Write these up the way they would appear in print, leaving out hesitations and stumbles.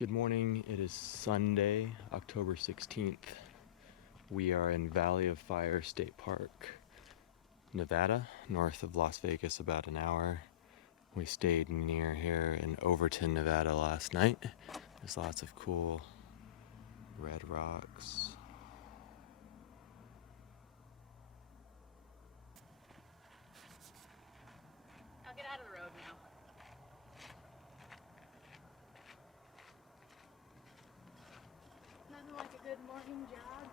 Good morning. It is Sunday, October 16th. We are in Valley of Fire State Park, Nevada, north of Las Vegas, about an hour. We stayed near here in Overton, Nevada last night. There's lots of cool red rocks. I'll get out of the road now. Nothing like a good morning jog.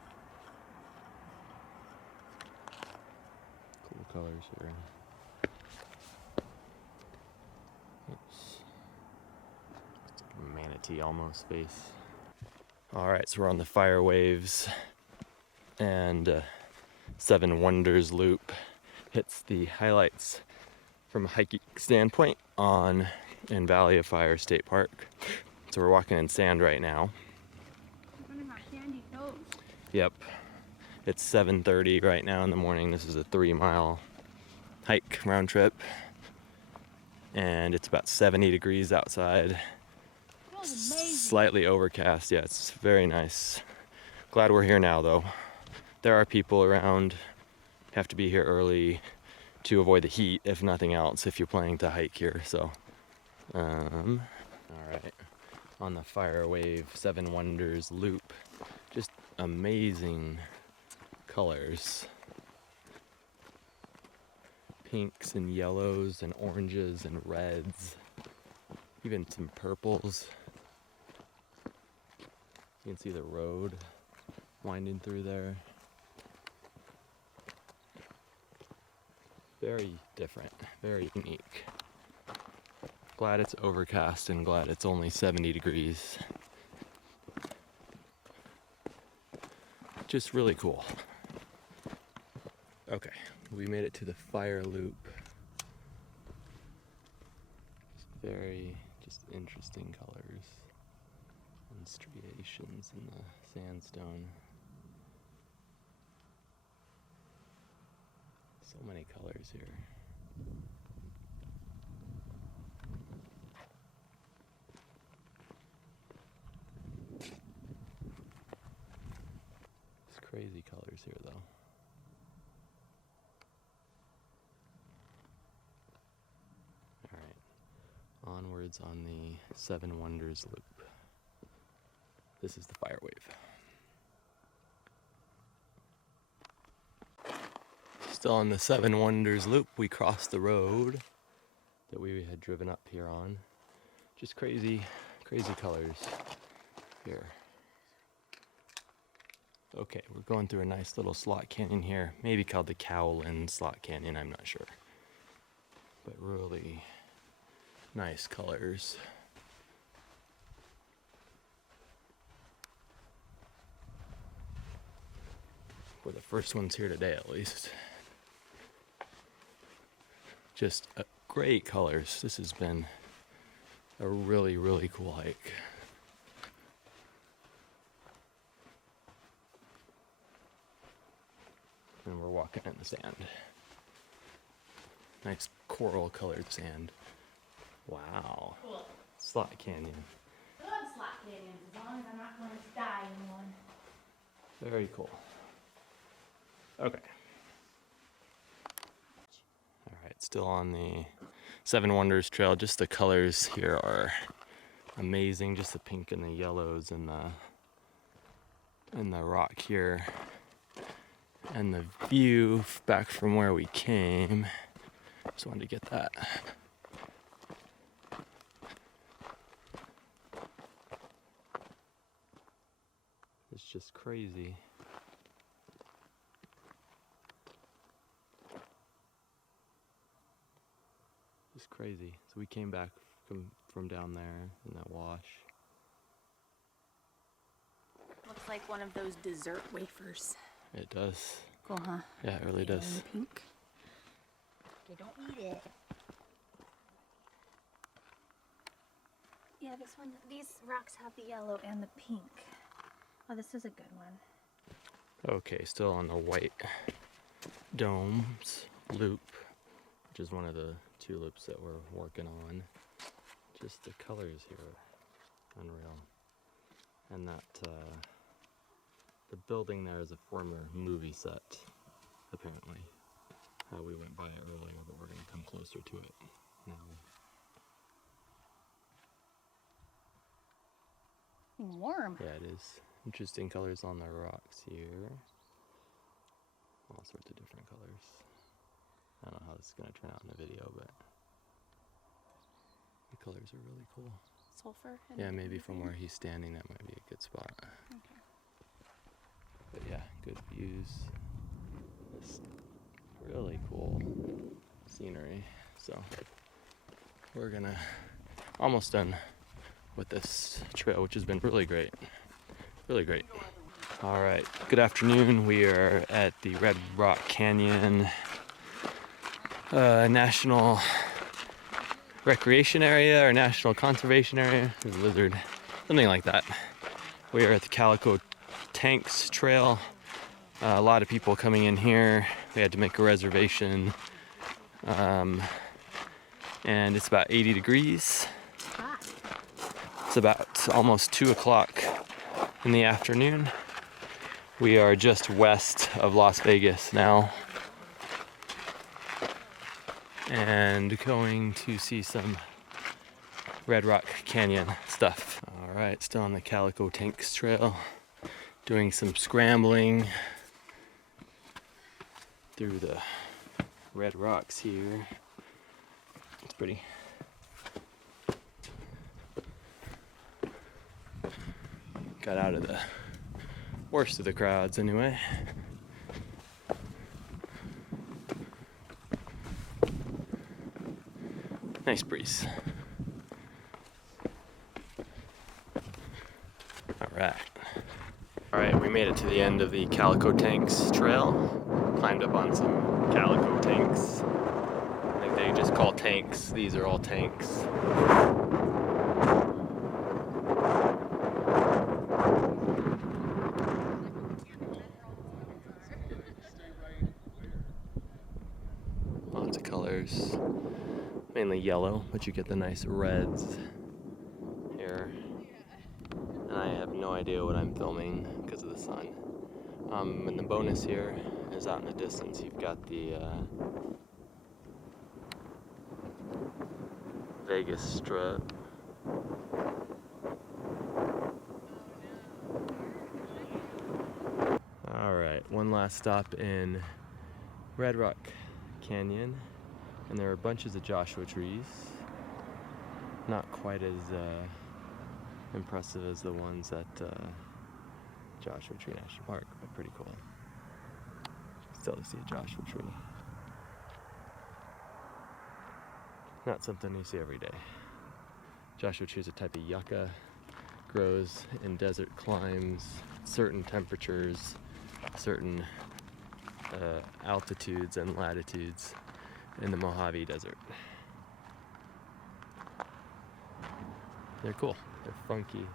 Cool colors here. Oops. It's like a manatee almost face. Alright, so we're on the Fire Waves and Seven Wonders loop. Hits the highlights from a hiking standpoint in Valley of Fire State Park. So we're walking in sand right now. I'm gonna have sandy toes. Yep. It's 7:30 right now in the morning. This is a 3-mile hike round trip. And it's about 70 degrees outside. Feels amazing. Slightly overcast. Yeah, it's very nice. Glad we're here now though. There are people around. Have to be here early to avoid the heat, if nothing else, if you're planning to hike here. So, all right, on the Fire Wave Seven Wonders loop, just amazing colors. Pinks and yellows and oranges and reds, even some purples. You can see the road winding through there. Very different, very unique. Glad it's overcast and glad it's only 70 degrees. Just really cool. Okay, we made it to the fire loop. Very just interesting colors and striations in the sandstone. So many colors here. It's crazy colors here though. Alright, onwards on the Seven Wonders loop. This is the Fire Wave. Still on the Seven Wonders loop, we crossed the road that we had driven up here on. Just crazy, crazy colors here. Okay, we're going through a nice little slot canyon here, maybe called the Cowlin Slot Canyon, I'm not sure. But really nice colors. We're the first ones here today at least. Just great colors. This has been a really, really cool hike. And we're walking in the sand. Nice coral colored sand. Wow. Cool. Slot canyon. I love slot canyons as long as I'm not going to die in one. Very cool. Okay. Alright, still on the Seven Wonders Trail. Just the colors here are amazing. Just the pink and the yellows and the rock here. And the view back from where we came. Just wanted to get that. It's just crazy. Just crazy. So we came back from down there in that wash. Looks like one of those dessert wafers. It does. Cool, huh? Yeah, it really Yellow does. and pink. Okay, don't eat it. Yeah, these rocks have the yellow and the pink. Oh, this is a good one. Okay, still on the white domes loop, which is one of the tulips that we're working on. Just the colors here are unreal. and that the building there is a former movie set, apparently. We went by it earlier, but we're going to come closer to it now. Warm. Yeah, it is. Interesting colors on the rocks here. All sorts of different colors. I don't know how this is going to turn out in the video, but the colors are really cool. Sulfur? Yeah, maybe from where he's standing, that might be a good spot. Okay. But yeah, good views. Just really cool scenery. So we're gonna almost done with this trail, which has been really great. Really great. All right, good afternoon. We are at the Red Rock Canyon National Recreation Area or National Conservation Area. There's a lizard, something like that. We are at the Calico Tanks Trail. A lot of people coming in here. We had to make a reservation. And it's about 80 degrees. It's about almost 2 o'clock in the afternoon. We are just west of Las Vegas now, and going to see some Red Rock Canyon stuff. All right, still on the Calico Tanks Trail, doing some scrambling through the red rocks here. It's pretty. Got out of the worst of the crowds anyway. Nice breeze. All right, we made it to the end of the Calico Tanks Trail. Climbed up on some Calico tanks. I think they just call tanks. These are all tanks. Lots of colors. Mainly yellow, but you get the nice reds here. And I have no idea what I'm filming because of the sun. And the bonus here is out in the distance. You've got the Vegas Strip. All right, one last stop in Red Rock Canyon, and there are bunches of Joshua trees. Not quite as impressive as the ones at Joshua Tree National Park, but pretty cool. Still to see a Joshua tree. Not something you see every day. Joshua tree is a type of yucca, grows in desert climes, certain temperatures, certain altitudes and latitudes in the Mojave Desert. They're cool, they're funky.